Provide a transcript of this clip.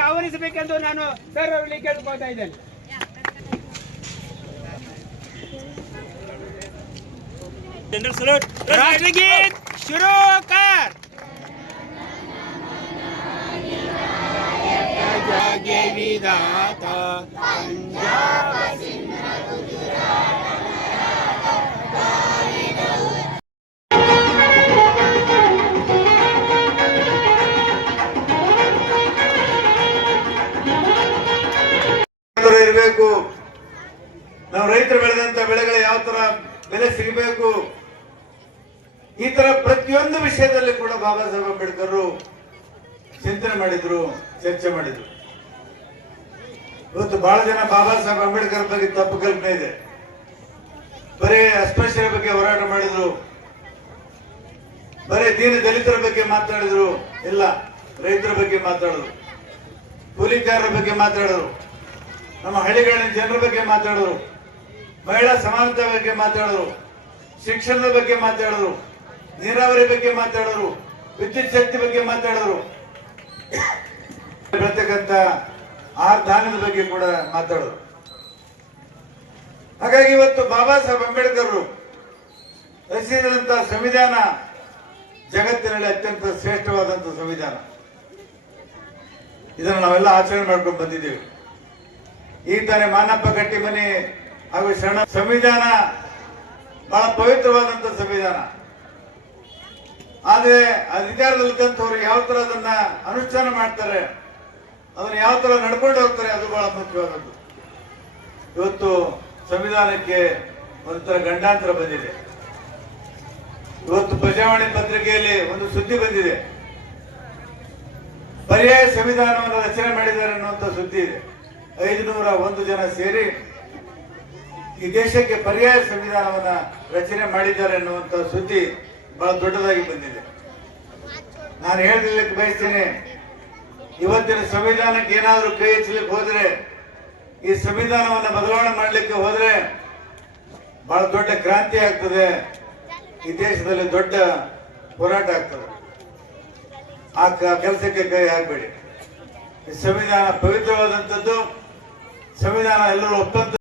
ಆಹ್ವಾನಿಸಬೇಕೆಂದು ನಾನು ಸರ್ ಅವರಲ್ಲಿ ಕೇಳ್ಕೊಳ್ತಾ ಇದ್ದೇನೆ. ರಾಷ್ಟ್ರಗೀತ್ ಶುರು ಕರ್. ವಿಧಾತ ಇರಬೇಕು. ನಾವು ರೈತರು ಬೆಳೆದಂತ ಬೆಳೆಗಳ ಯಾವ ತರ ಬೆಲೆ ಸಿಗಬೇಕು, ಈ ತರ ಪ್ರತಿಯೊಂದು ವಿಷಯದಲ್ಲಿ ಕೂಡ ಬಾಬಾ ಸಾಹೇಬ್ ಅಂಬೇಡ್ಕರ್ ಚಿಂತನೆ ಮಾಡಿದ್ರು, ಚರ್ಚೆ ಮಾಡಿದ್ರು. ಇವತ್ತು ಬಹಳ ಜನ ಬಾಬಾ ಸಾಹೇಬ್ ಅಂಬೇಡ್ಕರ್ ಬಗ್ಗೆ ತಪ್ಪು ಕಲ್ಪನೆ ಇದೆ. ಬರೀ ಅಸ್ಪೃಶ್ಯರ ಬಗ್ಗೆ ಹೋರಾಟ ಮಾಡಿದ್ರು, ಬರೀ ದೀನ ದಲಿತರ ಬಗ್ಗೆ ಮಾತಾಡಿದ್ರು. ಇಲ್ಲ, ರೈತರ ಬಗ್ಗೆ ಮಾತಾಡಿದ್ರು, ಕೂಲಿಕಾರರ ಬಗ್ಗೆ ಮಾತಾಡಿದ್ರು, ನಮ್ಮ ಹಳ್ಳಿಗಳ ಜನರ ಬಗ್ಗೆ ಮಾತಾಡಿದ್ರು, ಮಹಿಳಾ ಸಮಾನತೆ ಬಗ್ಗೆ ಮಾತಾಡಿದ್ರು, ಶಿಕ್ಷಣದ ಬಗ್ಗೆ ಮಾತಾಡಿದ್ರು, ನೀರಾವರಿ ಬಗ್ಗೆ ಮಾತಾಡಿದ್ರು, ವಿದ್ಯುತ್ ಶಕ್ತಿ ಬಗ್ಗೆ ಮಾತಾಡಿದ್ರು, ಬೆಳತಕ್ಕಂಥ ಆಹಾರ ಧಾನ್ಯದ ಬಗ್ಗೆ ಕೂಡ ಮಾತಾಡಿದ್ರು. ಹಾಗಾಗಿ ಇವತ್ತು ಬಾಬಾ ಸಾಹೇಬ್ ಅಂಬೇಡ್ಕರ್ ರಚಿಸಿದಂತಹ ಸಂವಿಧಾನ ಜಗತ್ತಿನಲ್ಲಿ ಅತ್ಯಂತ ಶ್ರೇಷ್ಠವಾದಂತ ಸಂವಿಧಾನ. ಇದನ್ನು ನಾವೆಲ್ಲ ಆಚರಣೆ ಮಾಡ್ಕೊಂಡು ಬಂದಿದ್ದೇವೆ. ಈಗ ತಾನೇ ಮಾನಪ್ಪ ಕಟ್ಟಿಮನಿ ಹಾಗೂ ಶರಣ ಸಂವಿಧಾನ ಬಹಳ ಪವಿತ್ರವಾದಂತ ಸಂವಿಧಾನ. ಆದ್ರೆ ಅಧಿಕಾರದಲ್ಲಿದ್ದಂಥವ್ರು ಯಾವ ತರ ಅದನ್ನ ಅನುಷ್ಠಾನ ಮಾಡ್ತಾರೆ, ಅದನ್ನ ಯಾವ ತರ ನಡ್ಕೊಂಡು ಹೋಗ್ತಾರೆ, ಅದು ಬಹಳ ಮುಖ್ಯವಾದದ್ದು. ಇವತ್ತು ಸಂವಿಧಾನಕ್ಕೆ ಒಂಥರ ಗಂಡಾಂತರ ಬಂದಿದೆ. ಇವತ್ತು ಪ್ರಜಾವಾಣಿ ಪತ್ರಿಕೆಯಲ್ಲಿ ಒಂದು ಸುದ್ದಿ ಬಂದಿದೆ, ಪರ್ಯಾಯ ಸಂವಿಧಾನವನ್ನು ರಚನೆ ಮಾಡಿದ್ದಾರೆ ಅನ್ನುವಂಥ ಸುದ್ದಿ ಇದೆ. 501 ಜನ ಸೇರಿ ಈ ದೇಶಕ್ಕೆ ಪರ್ಯಾಯ ಸಂವಿಧಾನವನ್ನ ರಚನೆ ಮಾಡಿದ್ದಾರೆ ಅನ್ನುವಂಥ ಸುದ್ದಿ ಬಹಳ ದೊಡ್ಡದಾಗಿ ಬಂದಿದೆ. ನಾನು ಹೇಳಲಿಕ್ಕೆ ಬಯಸ್ತೇನೆ, ಇವತ್ತಿನ ಸಂವಿಧಾನಕ್ಕೆ ಏನಾದರೂ ಕೈ ಹಚ್ಚಲಿಕ್ಕೆ ಹೋದ್ರೆ, ಈ ಸಂವಿಧಾನವನ್ನು ಬದಲಾವಣೆ ಮಾಡಲಿಕ್ಕೆ ಹೋದ್ರೆ ಬಹಳ ದೊಡ್ಡ ಕ್ರಾಂತಿ ಆಗ್ತದೆ, ಈ ದೇಶದಲ್ಲಿ ದೊಡ್ಡ ಹೋರಾಟ ಆಗ್ತದೆ. ಆ ಕೆಲಸಕ್ಕೆ ಕೈ ಹಾಕಬೇಡಿ. ಈ ಸಂವಿಧಾನ ಪವಿತ್ರವಾದಂಥದ್ದು, ಸಂವಿಧಾನ ಎಲ್ಲರೂ ಒಪ್ಪಂತ